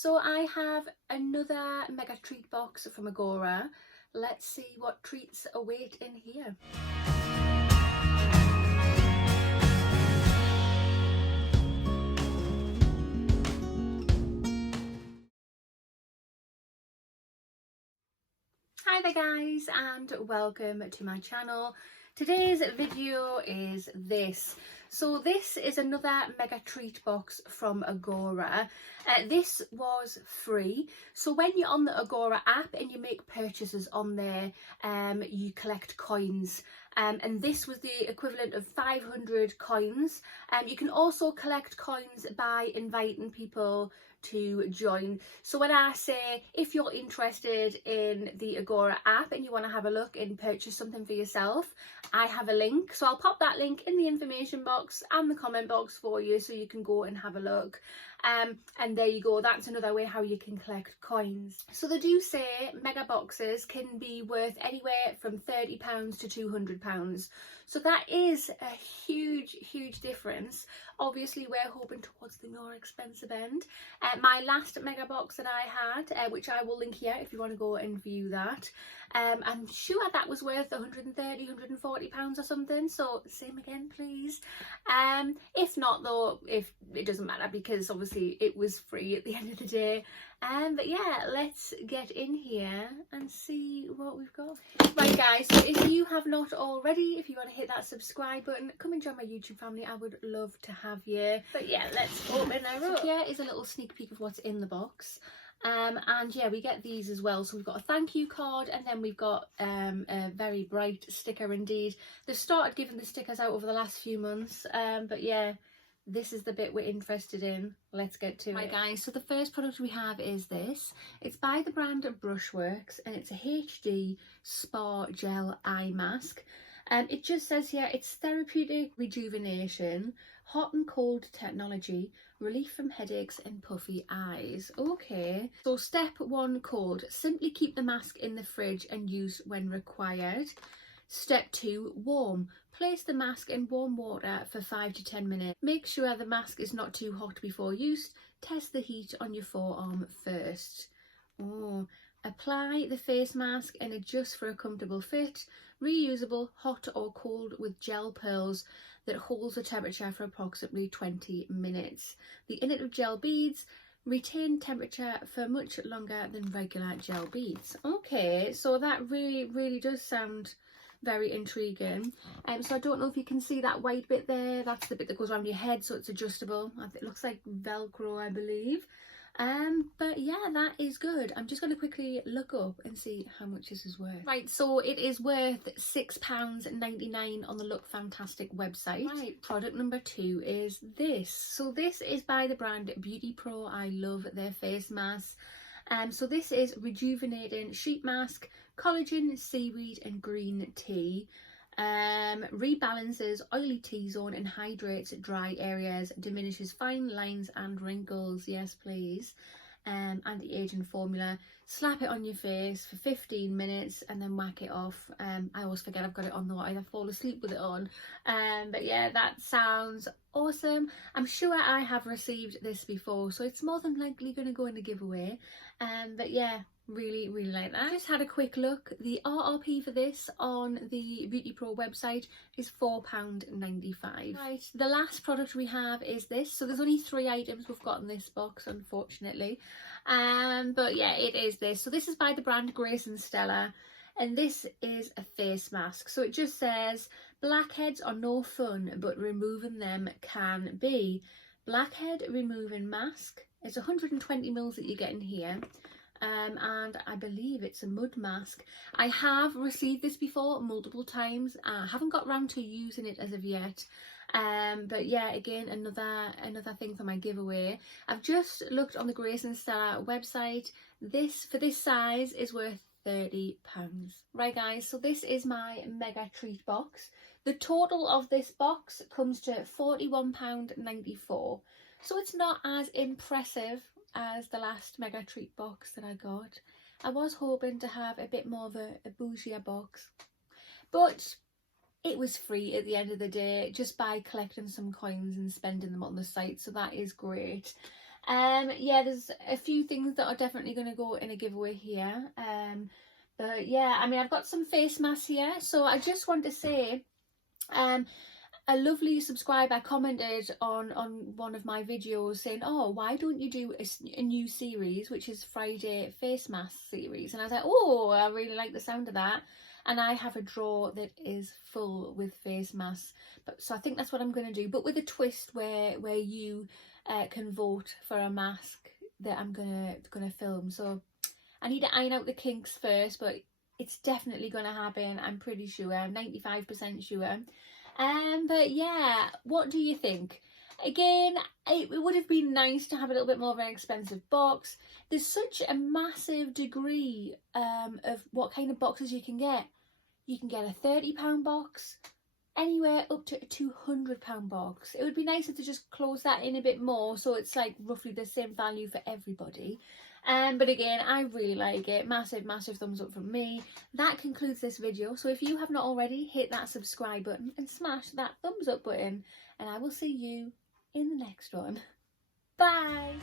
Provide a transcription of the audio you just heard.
So I have another mega treat box from Agora. Let's see what treats await in here. Hi there guys, and welcome to my channel. Today's video is this. So this is another mega treat box from Agora. This was free. So when you're on the Agora app and you make purchases on there, you collect coins. And this was the equivalent of 500 coins. You can also collect coins by inviting people to join. So when I say if you're interested in the Agora app and you want to have a look and purchase something for yourself, I have a link. So I'll pop that link in the information box and the comment box for you so you can go and have a look. And there you go, that's another way how you can collect coins. So they do say mega boxes can be worth anywhere from £30 to £200. So that is a huge difference. Obviously we're hoping towards the more expensive end. My last mega box that I had, which I will link here if you want to go and view that, I'm sure that was worth £130, £140 or something, so same again please. If not though, if it doesn't matter because obviously it was free at the end of the day. But yeah, let's get in here and see what we've got. Right guys, so if you have not already, if you want to hit that subscribe button, come and join my YouTube family, I would love to have you. But yeah, let's open her up. Here is a little sneak peek of what's in the box. And yeah, we get these as well. So we've got a thank you card, and then we've got a very bright sticker indeed. They've started giving the stickers out over the last few months, but yeah, this is the bit we're interested in. Let's get to it. Right guys, so the first product we have is this. It's by the brand Brushworks, and it's a HD Spa Gel Eye Mask. It just says here, it's therapeutic rejuvenation, hot and cold technology, relief from headaches and puffy eyes. Okay, so step 1, cold. Simply keep the mask in the fridge and use when required. Step 2, warm. Place the mask in warm water for 5 to 10 minutes. Make sure the mask is not too hot before use. Test the heat on your forearm first. Oh, apply the face mask and adjust for a comfortable fit. Reusable, hot or cold with gel pearls that holds the temperature for approximately 20 minutes. The innovative gel beads retain temperature for much longer than regular gel beads. Okay, so that really does sound very intriguing. So I don't know if you can see that white bit there, that's the bit that goes around your head, so it's adjustable. It looks like Velcro, I believe. But yeah, that is good. I'm just going to quickly look up and see how much this is worth. Right, so it is worth £6.99 on the Look Fantastic website. Right, product number 2 is this. So this is by the brand Beauty Pro. I love their face mask. So this is rejuvenating sheet mask, collagen, seaweed and green tea. Rebalances oily T-zone and hydrates dry areas, diminishes fine lines and wrinkles. Yes please. Anti-aging formula. Slap it on your face for 15 minutes and then whack it off. I always forget I've got it on though, I either fall asleep with it on. But yeah, that sounds awesome. I'm sure I have received this before, so it's more than likely going to go in a giveaway. But yeah, really like that. Just had a quick look. The RRP for this on the Beauty Pro website is £4.95. Right, the last product we have is this. So there's only 3 items we've got in this box, unfortunately. But yeah, it is this. So this is by the brand Grace and Stella, and this is a face mask. So it just says blackheads are no fun, but removing them can be. Blackhead removing mask. It's 120 mils that you get in here. And I believe it's a mud mask. I have received this before multiple times. I haven't got round to using it as of yet. But yeah, again, another thing for my giveaway. I've just looked on the Grace and Stella website. This, for this size, is worth £30. Right guys, so this is my mega treat box. The total of this box comes to £41.94. So it's not as impressive as the last mega treat box that I got. I was hoping to have a bit more of a bougier box, but it was free at the end of the day just by collecting some coins and spending them on the site, so that is great. Yeah, there's a few things that are definitely going to go in a giveaway here. But yeah, I mean, I've got some face masks here, so I just want to say, a lovely subscriber commented on one of my videos saying, oh, why don't you do a new series, which is Friday face mask series? And I was like, oh, I really like the sound of that. And I have a drawer that is full with face masks, so I think that's what I'm going to do, but with a twist where you can vote for a mask that I'm gonna film. So I need to iron out the kinks first, but it's definitely gonna happen. I'm pretty sure. I'm 95% sure. But yeah, what do you think? Again, it would have been nice to have a little bit more of an expensive box. There's such a massive degree of what kind of boxes you can get. You can get a £30 box, anywhere up to a £200 box. It would be nicer to just close that in a bit more, so it's like roughly the same value for everybody. But again, I really like it. Massive thumbs up from me. That concludes this video, so if you have not already, hit that subscribe button and smash that thumbs up button, and I will see you in the next one. Bye.